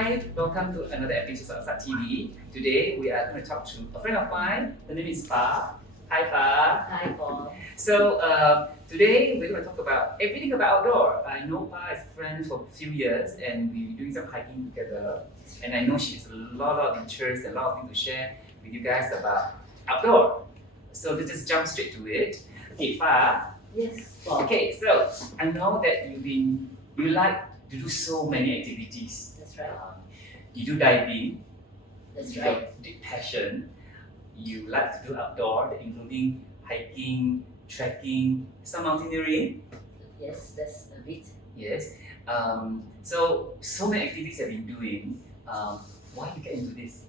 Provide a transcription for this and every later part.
Hi, welcome to another episode of SAP TV. Today we are going to talk to a friend of mine. Her name is Pa. Hi, Pa. Hi, Paul. So today we're going to talk about everything about outdoor. I know Pa is friends for a few years, and we're doing some hiking together. And I know she has a lot of interest and a lot of things to share with you guys about outdoor. So let's just jump straight to it. Okay, Pa. Yes, Paul. Okay, so I know that you like to do so many activities. That's right. You do diving. That's You right. got deep passion. You like to do outdoor, including hiking, trekking, some mountaineering. Yes, that's a bit. Yes. So many activities have been doing. Why you get into this?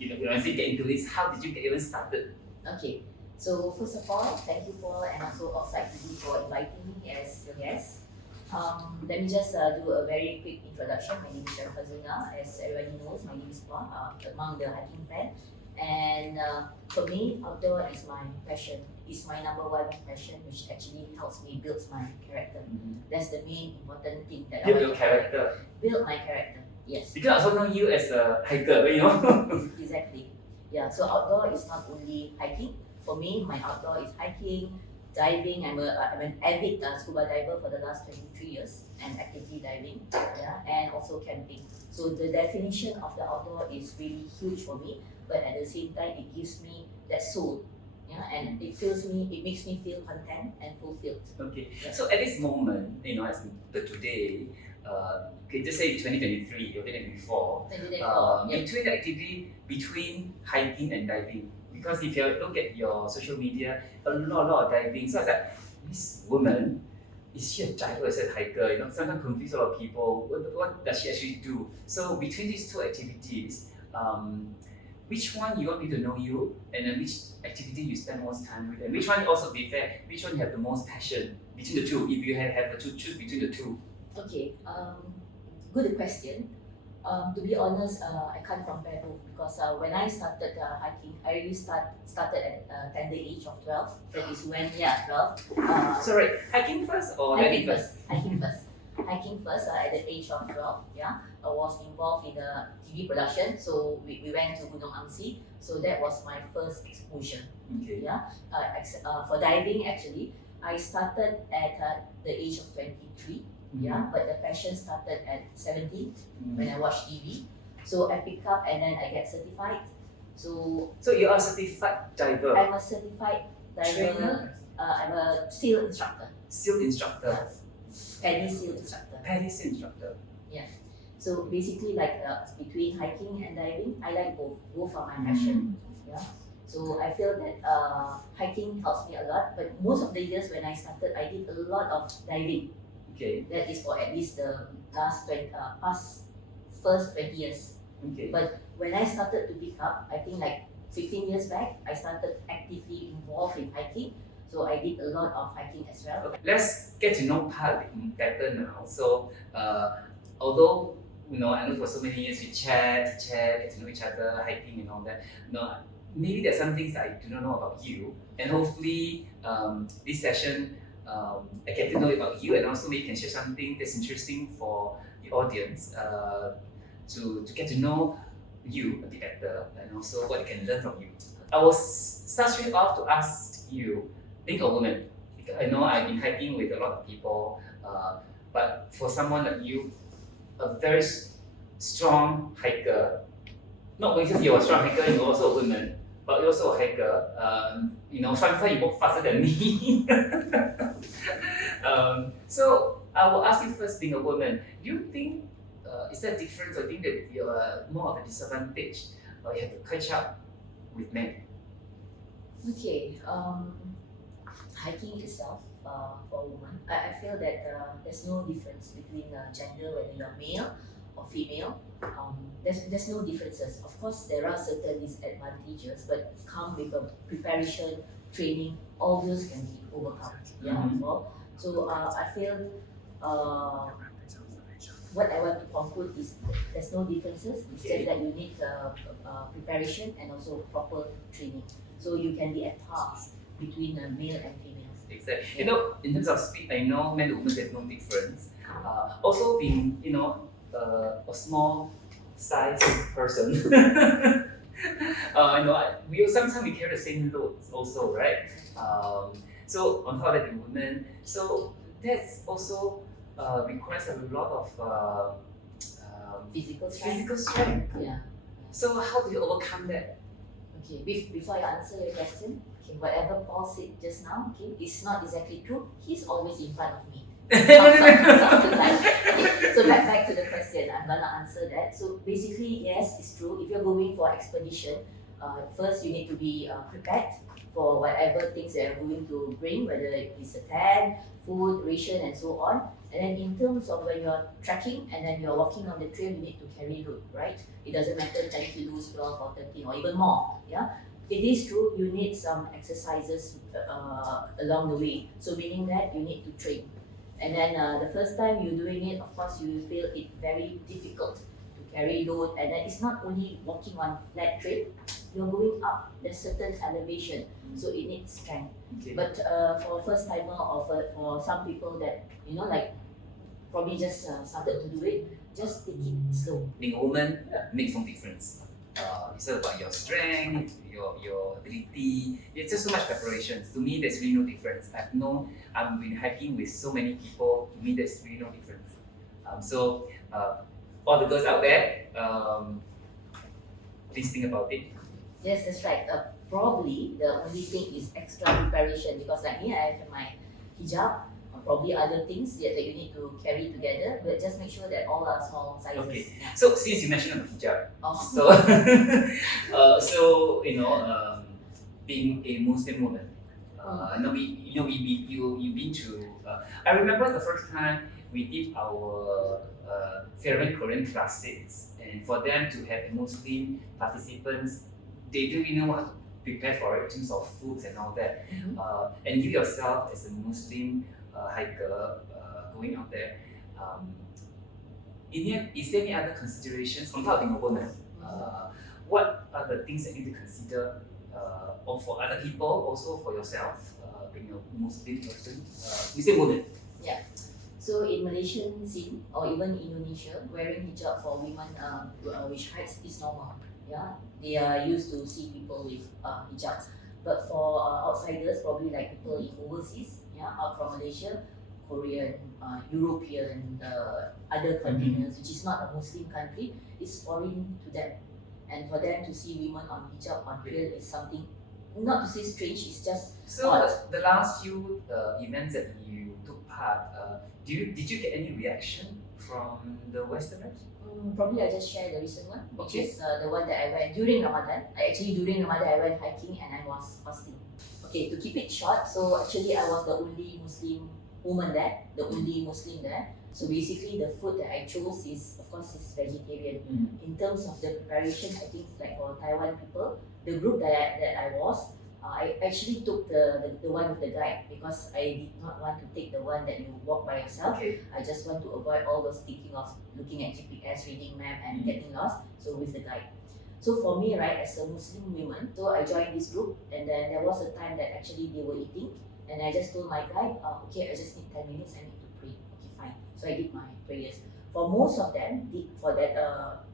When I say get into this, how did you get even started? Okay. So first of all, thank you, Paul, and also Outside TV for inviting me as your guest. Let me just do a very quick introduction. My name is Fjällräven. As everybody knows, my name is Paul, among the hiking fan. And for me, outdoor is my passion. It's my number one passion, which actually helps me build my character. That's the main important thing that Build I your want character. to build my character. Yes. Because I also know you as a hiker, you know. Exactly. Yeah, so outdoor is not only hiking. For me, my outdoor is hiking, diving. I'm an avid scuba diver for the last 23 years and actively diving, yeah, and also camping. So the definition of the outdoor is really huge for me, but at the same time, it gives me that soul, yeah, and it makes me feel content and fulfilled. Okay. Yeah. So at this moment, as the today, okay, just say 2023 or 2024, Yeah. between the activity between hiking and diving. Because if you look at your social media, a lot of diving. So I was like, this woman, is she a diver or is she a hiker? Sometimes confuse a lot of people. What does she actually do? So between these two activities, which one you want me to know you, and then which activity you spend most time with, and which one also be fair, which one you have the most passion between the two, if you have to choose between the two. Okay, good question. To be honest, I can't compare both because when I started hiking, I really started at tender age of 12. That is when, 12. Sorry, hiking first or diving first? Hiking first. Hiking first at the age of 12, yeah. I was involved in a TV production, so we went to Gunung Amsi. So that was my first exposure. Okay. Yeah. For diving, actually, I started at the age of 23. Yeah, but the passion started at 17 when I watched TV. So I pick up and then I get certified. So you are a certified diver. I'm a certified diver. Trainer? I'm a SEAL instructor. SEAL instructor. PADI SEAL instructor. PADI SEAL instructor. Yeah. So basically, like between hiking and diving, I like both. Both are my passion. Yeah. So I feel that hiking helps me a lot. But most of the years when I started, I did a lot of diving. Okay. That is for at least the first 20 years. Okay. But when I started to pick up, I think like 15 years back, I started actively involved in hiking. So I did a lot of hiking as well. Okay. Let's get to know Pa better now. So although I know for so many years we chat, get to know each other, hiking and all that. Maybe there's some things I do not know about you, and hopefully this session. I get to know about you, and also maybe you can share something that's interesting for the audience to get to know you a bit better, and also what they can learn from you. I will start straight off to ask you, being a woman, I know I've been hiking with a lot of people, but for someone like you, a very strong hiker, not because you're a strong hiker, you're also a woman, but you're also a hiker. Sometimes you walk faster than me. So I will ask you first, being a woman, do you think is that different, or think that you're more of a disadvantage, or you have to catch up with men? Okay. Hiking itself for a woman, I feel that there's no difference between gender, whether you're male or female. There's no differences. Of course, there are certain disadvantages, but come with a preparation, training, all those can be overcome. Yeah. So I feel what I want to conclude is there's no differences. It's just that you need preparation and also proper training. So you can be at par between male and female. Exactly. In terms of speed, I know men and women there's no difference. Also being, a small size person, sometimes we carry the same loads also, right? So on top of that, the women. So that's also requires a lot of Physical strength. physical strength. Yeah. So how do you overcome that? Okay, before I answer your question, okay, whatever Paul said just now, okay, it's not exactly true. He's always in front of me. Something like okay, so back to the question, I'm gonna answer that. So basically, yes, it's true. If you're going for expedition, first you need to be prepared for whatever things that you're going to bring, whether it's a tent, food, ration, and so on. And then in terms of when you're trekking and then you're walking on the trail, you need to carry load, right? It doesn't matter 10 kilos, 12 or 13 or even more. Yeah, it is true. You need some exercises along the way. So meaning that you need to train. And then the first time you're doing it, of course, you will feel it very difficult to carry load. And then it's not only walking on flat trail, you're going up, there's certain elevation, so it needs strength. Okay. But for a first timer or for some people that, like probably just started to do it, just take it slow. Being a woman makes no difference. It's all about your strength, your ability. It's just so much preparation. To me, there's really no difference. I've been hiking with so many people. To me, there's really no difference. So all the girls out there, please think about it. Yes, that's right. Probably the only thing is extra preparation because like me, I have my hijab, probably other things that you need to carry together, but just make sure that all are small sizes. Okay. Yeah. So since you mentioned about hijab, Oh. so being a Muslim woman, you've been to. I remember the first time we did our Fjällräven Classics, and for them to have Muslim participants, they don't really know how to prepare for it in terms of foods and all that. Mhm. And you yourself, as a Muslim hiker going out there, is there any other considerations on top of being a woman? What are the things that you need to consider, or for other people, also for yourself, being a Muslim person, Muslim woman? Yeah. So in Malaysian scene or even Indonesia, wearing hijab for women which hikes is normal. Yeah, they are used to see people with hijabs. But for outsiders, probably like people in overseas, out from Malaysia, Korean, European, other continents, which is not a Muslim country, is foreign to them. And for them to see women on hijab on trail is something, not to say strange, it's just So odd. the last few events that you took part, did you get any reaction from the Westerners? Probably I just share the recent one, which Okay. is the one that I went during Ramadan. During Ramadan, I went hiking and I was fasting. Okay, to keep it short, so actually I was the only Muslim woman there, the only Muslim there. So basically, the food that I chose is, of course, is vegetarian. In terms of the preparation, I think like for Taiwan people, the group that I was, I actually took the one with the guide because I did not want to take the one that you walk by yourself. Okay. I just want to avoid all those thinking of looking at GPS, reading map, and getting lost. So with the guide. So for me, right, as a Muslim woman, so I joined this group, and then there was a time that actually they were eating, and I just told my guide, okay, I just need 10 minutes, I need to pray. Okay, fine. So I did my prayers. For most of them, for that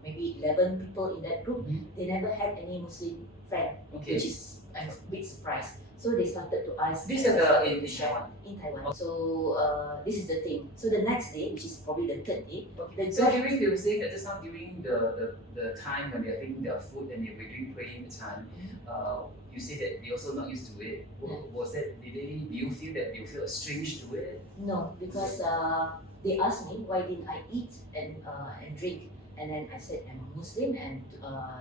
maybe 11 people in that group, they never had any Muslim friend, Okay. which is a big surprise. So they started to ask. This is in Taiwan. In Taiwan. So this is the thing. So the next day, which is probably the third day, the So guide, during, they were saying that just now during the time when they're taking their food and they were doing praying the time, you say that they also not used to it. Was that, do you feel that you feel strange to it? no, because they asked me why didn't I eat and drink, and then I said I'm a Muslim and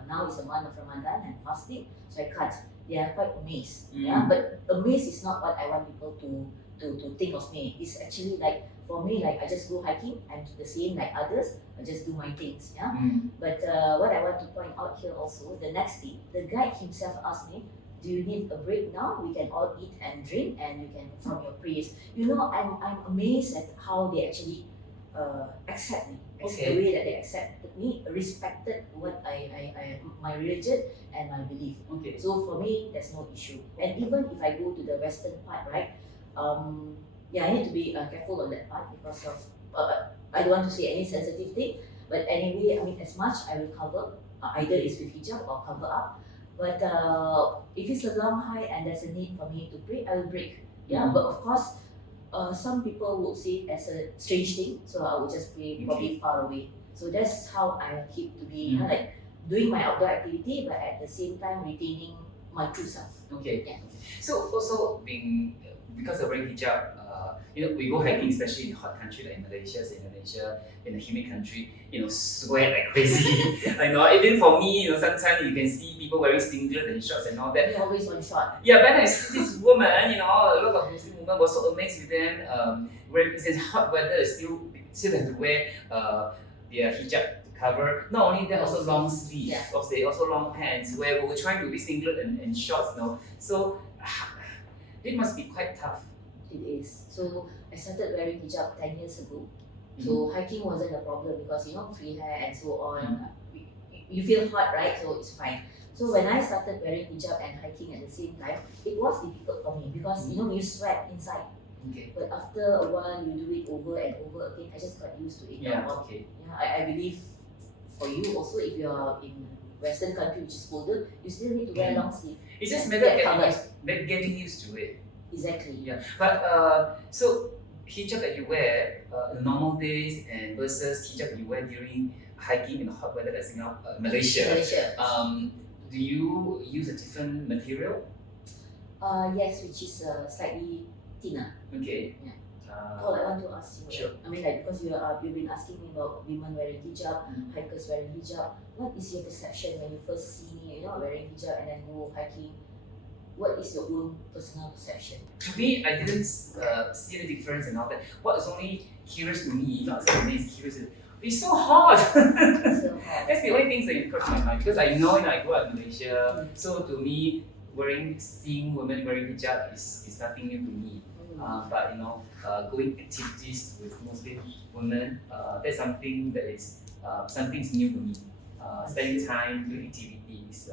now it's a month of Ramadan and fasting, so I can't. They are quite amazed, yeah. But amazed is not what I want people to think of me. It's actually like for me, like I just go hiking. I'm the same like others. I just do my things, yeah. But what I want to point out here also, the next day, the guide himself asked me, do you need a break now? We can all eat and drink and you can from your prayers. I'm amazed at how they actually accept me. It's the way that they accepted me, respected what I my religion and my belief. Okay. So for me, there's no issue. And even if I go to the western part, right? I need to be careful on that part because of I don't want to say any sensitive thing. But anyway, I mean, as much I will cover, either it's with hijab or cover up. But if it's a long hike and there's a need for me to break, I will break. Yeah, but of course, some people would see it as a strange thing, so I would just pray probably far away. So that's how I keep to be, like doing my outdoor activity, but at the same time retaining my true self. Okay. Yeah. So also because of wearing hijab, we go hiking, especially in hot country like Malaysia, in a humid country, sweat like crazy. I know, even for me, sometimes you can see people wearing singlet and shorts and all that. You're always on short. Yeah, when I see this woman, a lot of Muslim women was so amazed with them. Where it's in hot weather, still have to wear their hijab to cover. Not only that, also long sleeves, also long pants. Where we were trying to wear singlet and shorts, So it must be quite tough. It is. So I started wearing hijab 10 years ago. So hiking wasn't a problem because free hair and so on. You feel hot, right? So it's fine. So when I started wearing hijab and hiking at the same time, it was difficult for me because you sweat inside. Okay. But after a while, you do it over and over again. I just got used to it. Yeah. Okay. I believe for you also, if you are in Western country which is colder, you still need to wear long sleeve. It's just matter of getting used to it. Exactly. Yeah. But so hijab that you wear in normal days and versus hijab that you wear during hiking in hot weather like Malaysia. Do you use a different material? Yes, which is slightly thinner. Okay. Yeah. Paul, I want to ask you. Sure. I mean, like, because you've been asking me about women wearing hijab, hikers wearing hijab. What is your perception when you first see me, wearing hijab and then go hiking? What is your own personal perception? To me, I didn't see the difference and all that. What is only curious to me, not so me, is curious. It's so hot. That's the only things that cross my mind because I know I grew up in Malaysia. So to me, seeing women wearing hijab is nothing new to me. But going activities with Muslim women, that's something that is something's new to me. Spending time doing activities.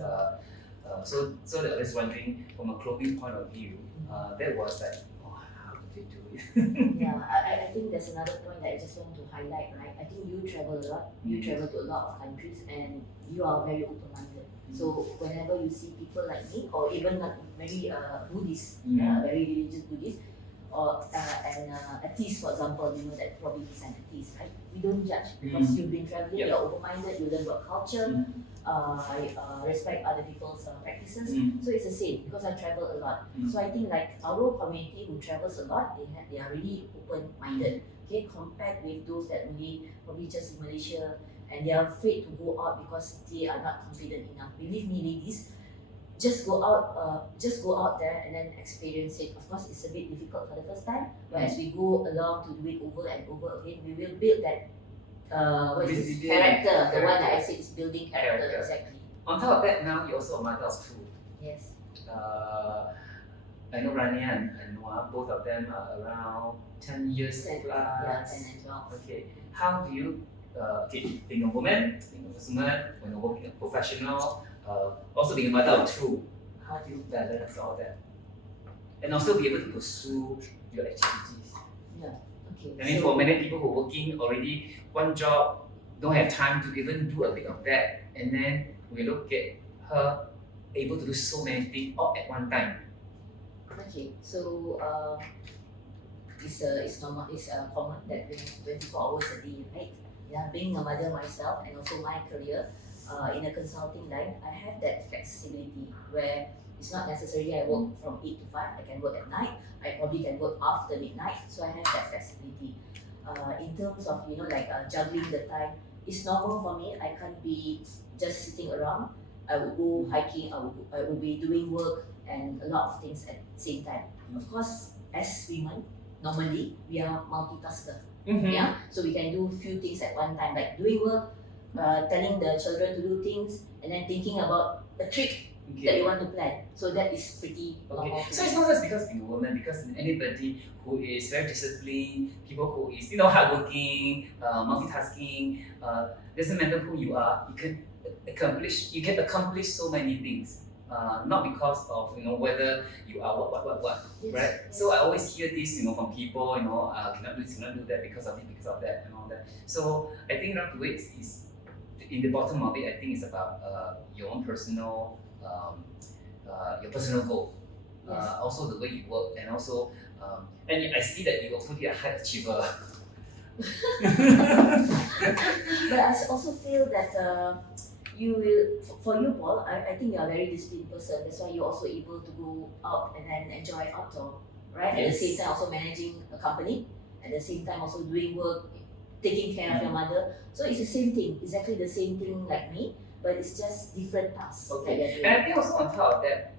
So that I was wondering from a clothing point of view, that was like, how did they do it? Yeah, I think there's another point that I just want to highlight, right? I think you travel a lot, you travel to a lot of countries, and you are very open-minded. So whenever you see people like me, or even like maybe Buddhist, very religious Buddhist, or an atheist, for example, that probably he's an atheist, right? We don't judge because you've been traveling, you're open-minded, you learn about culture, respect other people's practices. So it's the same because I travel a lot. So I think like our community who travels a lot, they are really open-minded. Okay, compared with those that probably just in Malaysia and they are afraid to go out because they are not confident enough. Believe me, ladies, just go out there and then experience it. Of course, it's a bit difficult for the first time, but as we go along to do it over and over again, we will build that character. The one that I said is building character. Exactly. On top of that, now you're also a mother of two. Yes. I know Rania and Noah, both of them are around 10 years plus. Yeah, 10 and 12. Okay. How do you, being a woman, being a Muslim, when you're working a professional, also being a mother of two, how do you balance all that? And also be able to pursue your activities. Yeah. Okay. I mean, for many people who are working already one job, don't have time to even do a bit of that, and then we look at her able to do so many things all at one time. Okay, so it's normal. It's common that we have 24 hours a day, right? Yeah, being a mother myself and also my career in a consulting line, I have that flexibility where it's not necessarily I work from 8 to 5. I can work at night. I probably can work after midnight. So I have that flexibility. In terms of juggling the time, it's normal for me. I can't be just sitting around. I would go hiking. I would be doing work and a lot of things at the same time. Of course, as women, normally we are multitasker. Yeah, so we can do few things at one time, like doing work, telling the children to do things, and then thinking about a trip that you want to plan. So that is pretty normal. So it's not just because being a woman, because anybody who is very disciplined, people who is hardworking, multitasking, doesn't matter who you are, you can accomplish so many things. not because of whether you are what, Yes, right? yes. So I always hear this from people, cannot do this, cannot do that because of it, because of that, and all that. So I think down to it is in the bottom of it. I think it's about your own personal, your personal goal, Yes. also the way you work, and also and I see that you also be a high achiever. But I also feel that you will, for you, Paul, I think you are a very disciplined person. That's why you're also able to go out and then enjoy outdoor, right? At the Yes. same time, also managing a company. At the same time, also doing work, taking care of your mother. So it's the same thing, exactly the same thing like me, but it's just different tasks that Okay, you're doing. and I think also on top of that,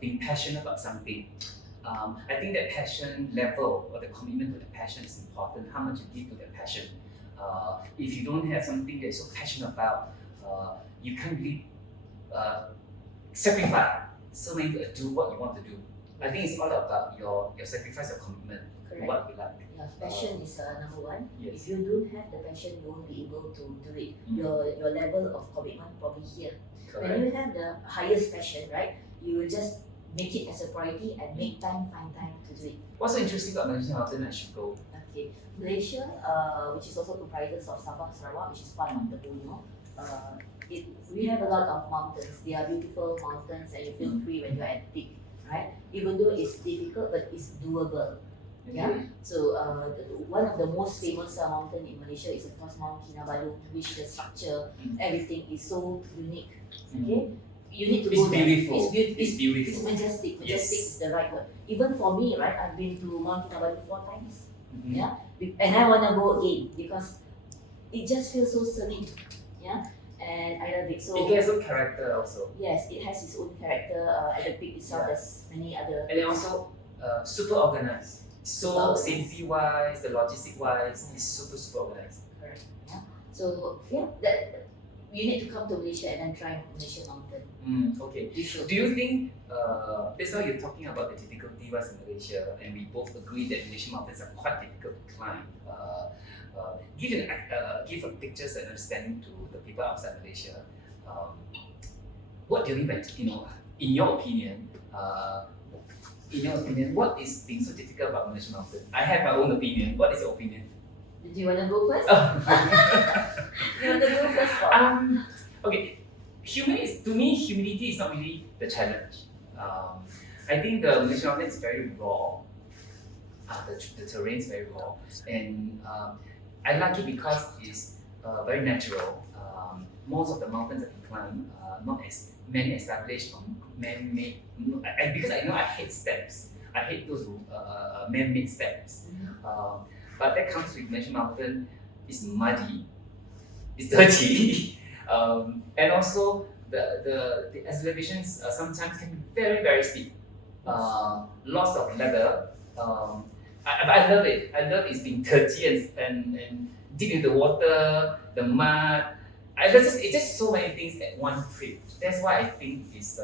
being passionate about something. I think that passion level or the commitment to the passion is important. How much you give to that passion. If you don't have something that you're so passionate about, you can't really sacrifice so many to do what you want to do. I think it's all about your sacrifice, your commitment to Correct. what you like. Yeah, passion is number one. Yes. If you don't have the passion, you won't be able to do it. Mm. Your level of commitment probably here. When Correct. you have the highest passion, right, you will just make it as a priority and make time, find time to do it. What's so interesting about Malaysia mountain I should go? Okay, Malaysia, which is also comprises of Sabah, Sarawak, which is part of the Borneo. We have a lot of mountains. They are beautiful mountains, and you feel free when you're at peak, right? Even though it's difficult, but it's doable. Yeah. So one of the most famous mountain in Malaysia is of course Mount Kinabalu, which the structure, everything is so unique. Okay, you need to It's go there. beautiful. It's beautiful. It's majestic. Majestic Yes. is the right word. Even for me, right, I've been to Mount Kinabalu 4 times. Mhm. Yeah, and I wanna go again because it just feels so serene. Yeah, and I love it. So It has some character also. yes, it has its own character. At the peak itself, there's many other. And then also super organized. So Super safety wise, the logistic wise, it's super organized. Correct. Yeah. So yeah, that you need to come to Malaysia and then try Malaysia mountain. Okay. You should. Do you think that's why you're talking about the difficulty was in Malaysia, and we both agree that Malaysian mountains are quite difficult to climb. Give a pictures and understanding to the people outside Malaysia. What do you mean by in your opinion? What is being so difficult about Malaysian mountain? I have my own opinion. What is your opinion? Do you wanna go first? You wanna go first, Paul? Okay, humidity is not really the challenge. I think the Malaysian mountain is very raw. The terrain is very raw, and I like it because it's very natural. Most of the mountains that we climb are not as many established or man-made. Because I hate steps. I hate those man-made steps. But that comes with Malaysian mountain. It's muddy, it's dirty, and also the elevations sometimes can be very steep. Lots of ladder. But I love it. I love it's being dirty and deep in the water, the mud. It's just so many things at one trip. That's why I think it's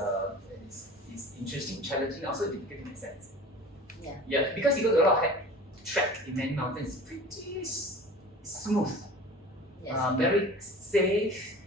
interesting, challenging, also difficult in that sense. Yeah. Yeah, because you go to a lot of high track in many mountains, pretty smooth, Yes. very safe,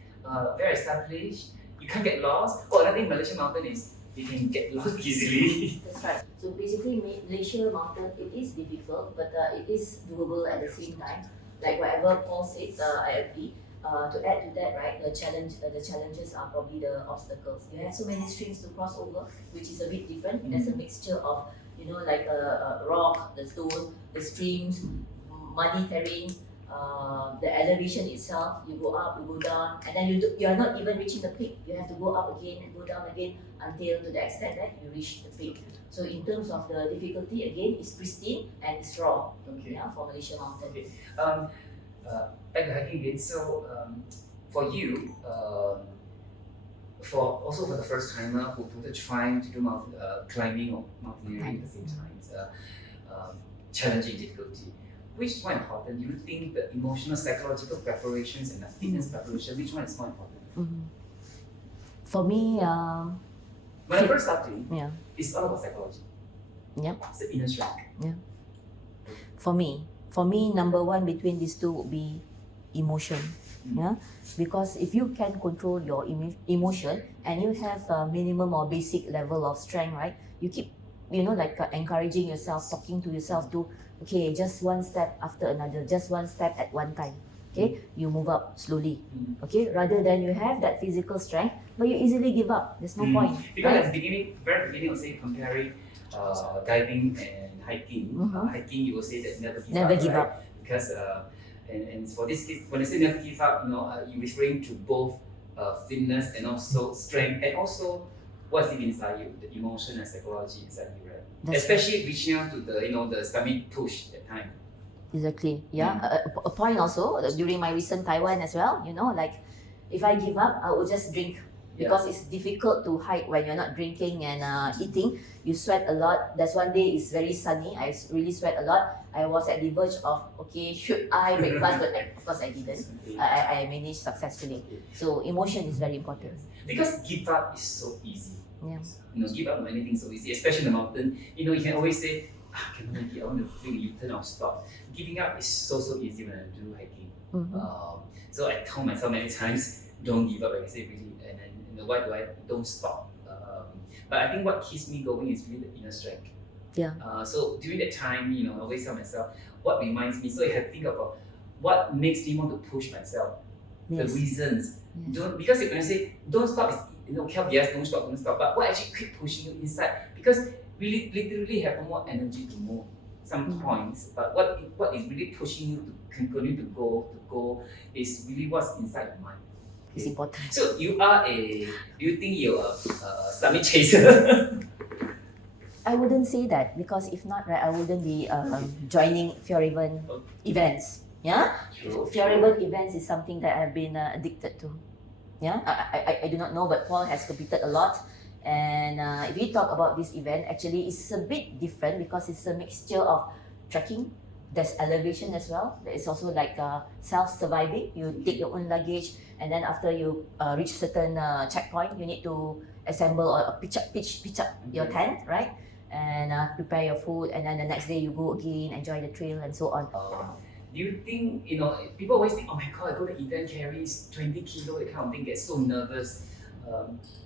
very established. You can't get lost. Oh, another thing Malaysian mountain is you can get lost easily. That's right. So basically, Malaysia mountain, it is difficult, but it is doable at the same time. Like whatever Paul said, I agree. To add to that, right, the challenges are probably the obstacles. You have so many streams to cross over, which is a bit different. There's a mixture of, like a rock, the stone, the streams, muddy terrain, the elevation itself. You go up, you go down, and then you are not even reaching the peak. You have to go up again and go down again until to the extent that you reach the peak. So in terms of the difficulty, again, it's pristine and it's raw. Okay. Yeah, for Malaysia mountain. Okay. Back to hiking again. So for you, for the first timer who wanted trying to do mountain climbing or mountaineering at the same time, challenging difficulty. Which is more important? Do you think the emotional, psychological preparations and the fitness preparation? Which one is more important? For me, When I first started, yeah. it's all about psychology. Yep. It's the inner strength. For me, number one between these two would be emotion. Yeah, because if you can control your emotion and you have a minimum or basic level of strength, right? You keep, encouraging yourself, talking to yourself to, okay, just one step after another, just one step at one time. Okay, you move up slowly. Okay, rather than you have that physical strength, but you easily give up. There's no point. Because right? at the very beginning, of say comparing diving and hiking. Hiking, you will say that never give up. Because and for this case, when I say never give up, you're referring to both fitness and also strength, and also what's inside you, the emotion and psychology inside you, right? That's Especially reaching out to the stomach push that time. Exactly. Yeah. A point also during my recent Taiwan as well. Like if I give up, I will just drink because it's difficult to hike when you're not drinking and eating. You sweat a lot. That's one day it's very sunny. I really sweat a lot. I was at the verge of should I breakfast, but of course I didn't. I managed successfully. So emotion is very important. Because give up is so easy. Yeah. Give up on anything so easy, especially in the mountain. You can always say, I cannot make it, I want to take a U-turn, I'll stop. Giving up is so easy when I do hiking. So I told myself many times, don't give up, like I say, really, and then why do I don't stop? But I think what keeps me going is really the inner strength. Yeah. So during that time, I always tell myself, what reminds me, so I have to think about what makes me want to push myself. The reasons. Because when I say don't stop, it's yes, don't stop. But what actually keep pushing you inside? Because we literally have no more energy to move some points. But what is really pushing you to continue to go is really what's inside your mind. It's important. So do you think you're a summit chaser? I wouldn't say that because if not, right, I wouldn't be joining Fjällräven events. Yeah, Fjällräven events is something that I've been addicted to. Yeah, I do not know, but Paul has competed a lot. And if we talk about this event, actually it's a bit different because it's a mixture of trekking. There's elevation as well. It's also like self-surviving. You take your own luggage, and then after you reach certain checkpoint, you need to assemble or pitch up your tent, right? And prepare your food, and then the next day you go again, enjoy the trail, and so on. Do you think, people always think, oh my god, I go to event carries 20 kilo, that kind of thing, get so nervous.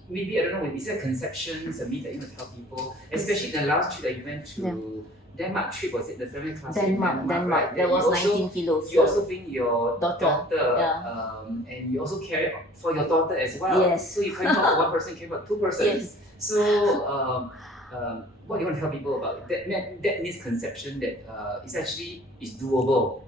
Maybe, I don't know, is there conceptions, a myth that you want to tell people? Especially the last trip that you went to, Denmark trip, was it the Fjällräven Classic? Denmark. Right? That was 19 kilos. You also bring your daughter, and you also carry for your daughter as well. Yes. So you carry not for one person, carry for two persons. Yes. So, what do you want to tell people about that misconception that is doable?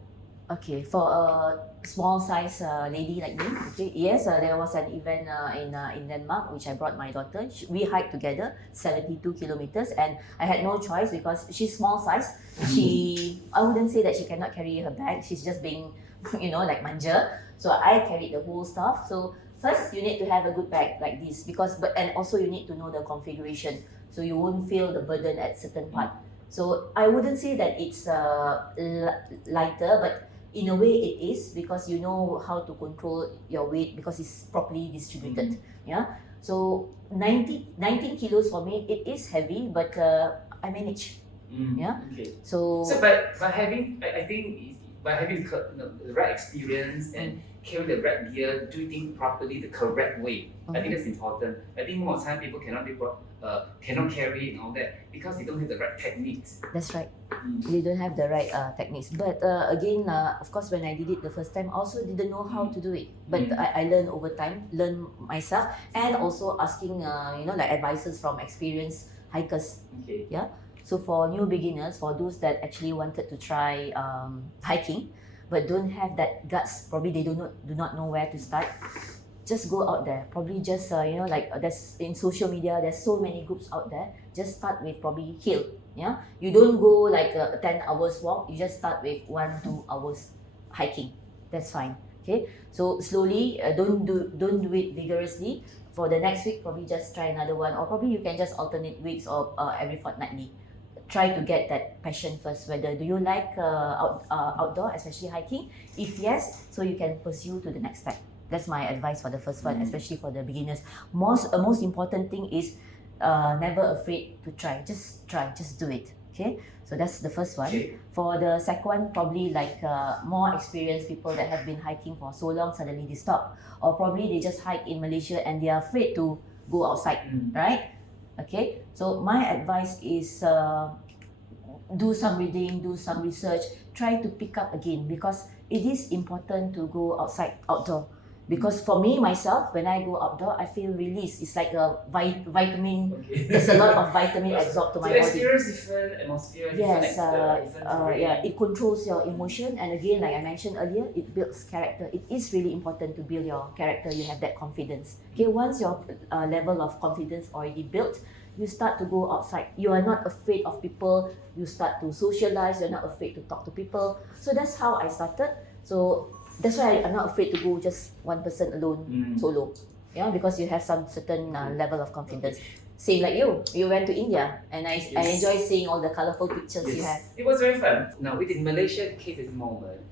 Okay, for a small size lady like me, yes, there was an event in Denmark which I brought my daughter. We hiked together 72 kilometers, and I had no choice because she's small size. I wouldn't say that she cannot carry her bag. She's just being, like manja. So I carried the whole stuff. So first, you need to have a good bag like this and also you need to know the configuration so you won't feel the burden at certain part. So I wouldn't say that it's lighter, but in a way it is because you know how to control your weight because it's properly distributed. Yeah. So 19 kilos for me, it is heavy, but I manage. Yeah. Okay. So by having, I think by having the right experience and carrying the right gear, doing properly the correct way, I think that's important. I think most time people cannot carry and all that because they don't have the right techniques. That's right. They don't have the right techniques. But again, of course, when I did it the first time, I also didn't know how to do it. But I learned over time, learn myself, and also asking, like advices from experienced hikers. Okay. Yeah. So for new beginners, for those that actually wanted to try hiking, but don't have that guts, probably they do not know where to start. Just go out there. Probably just there's in social media. There's so many groups out there. Just start with probably hill. Yeah, you don't go like a 10 hours walk. You just start with 1-2 hours hiking. That's fine. Okay. So slowly, don't do it vigorously. For the next week, probably just try another one, or probably you can just alternate weeks or every fortnightly. Try to get that passion first. Whether do you like outdoor, especially hiking? If yes, so you can pursue to the next step. That's my advice for the first one, especially for the beginners. Most important thing is never afraid to try. Just try, just do it. Okay, so that's the first one. Okay. For the second one, probably like more experienced people that have been hiking for so long, suddenly they stop, or probably they just hike in Malaysia and they are afraid to go outside, right? Okay, so my advice is do some reading, do some research, try to pick up again, because it is important to go outside, outdoor. Because for me, myself, when I go outdoor, I feel released. It's like a vitamin. Okay. There's a lot of vitamin absorbed to my body. Experience different atmosphere, Yes, different terrain. yeah, it controls your emotion, and again, like I mentioned earlier, it builds character. It is really important to build your character. You have that confidence. Okay, once your level of confidence already built, you start to go outside. You are not afraid of people. You start to socialize. You're not afraid to talk to people. So that's how I started. So that's why I'm not afraid to go just one person alone, solo. Yeah, because you have some certain level of confidence. Same like you. You went to India, and I enjoy seeing all the colorful pictures you have. It was very fun. Now, within Malaysia case at the moment,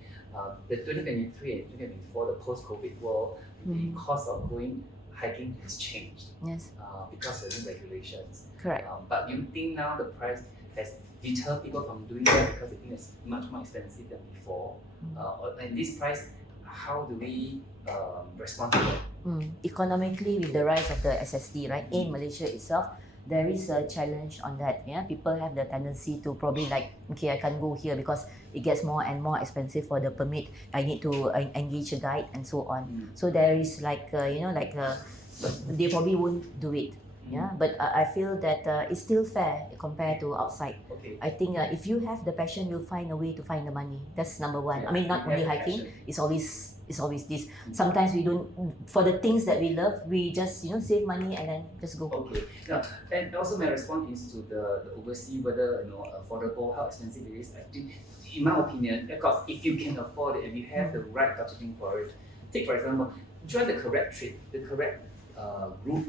the 2023 and 2024, the post-COVID world, the cost of going hiking has changed. Yes. Because of the regulations. Correct. But you think now the price has deterred people from doing that because they think it's much more expensive than before. And this price, how do we respond to that? Economically, with the rise of the SSD, right, in Malaysia itself, there is a challenge on that. Yeah, people have the tendency to probably like, okay, I can't go here because it gets more and more expensive for the permit. I need to engage a guide and so on. So there is like, they probably won't do it. Yeah, but I feel that it's still fair compared to outside. Okay. I think if you have the passion, you'll find a way to find the money. That's number one. I mean, not only hiking. It's always this. Sometimes we don't, for the things that we love, we just save money and then just go. Okay. Now, and also my response is to the overseas, whether affordable, how expensive it is. I think, in my opinion, of course, if you can afford it and you have the right budgeting for it, take for example, join the correct trip, the correct group.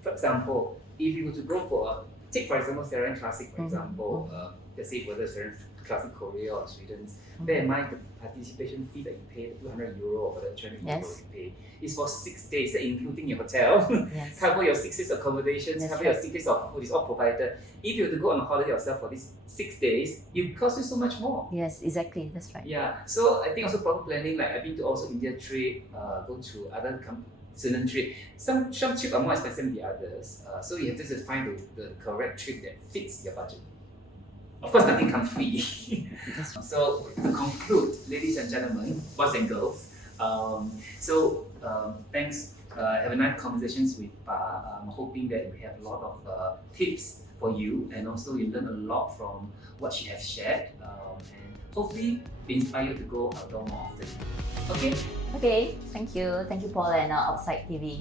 For example, if you were to go for take for example Fjällräven Classic, for example, let's say whether it's Fjällräven Classic Korea or Sweden, bear in mind the participation fee that you pay, the €200 or the €200 you pay, is for 6 days, including your hotel. Cover your 6 days accommodations, cover your 6 days of food, is all provided. If you were to go on a holiday yourself for these 6 days, it costs you so much more. Yes, exactly, that's right. Yeah, so I think also proper planning, like I've been to also India trip, go to other certain trip. Some trips are more expensive than the others, so you have to just find the correct trip that fits your budget. Of course, nothing comes free. So to conclude, ladies and gentlemen, boys and girls, thanks. Have a nice conversations with Pa. I'm hoping that we have a lot of tips for you, and also you learn a lot from what she has shared, and hopefully inspire you to go outdoor more often. Okay. Okay, thank you, Paul and Outside TV.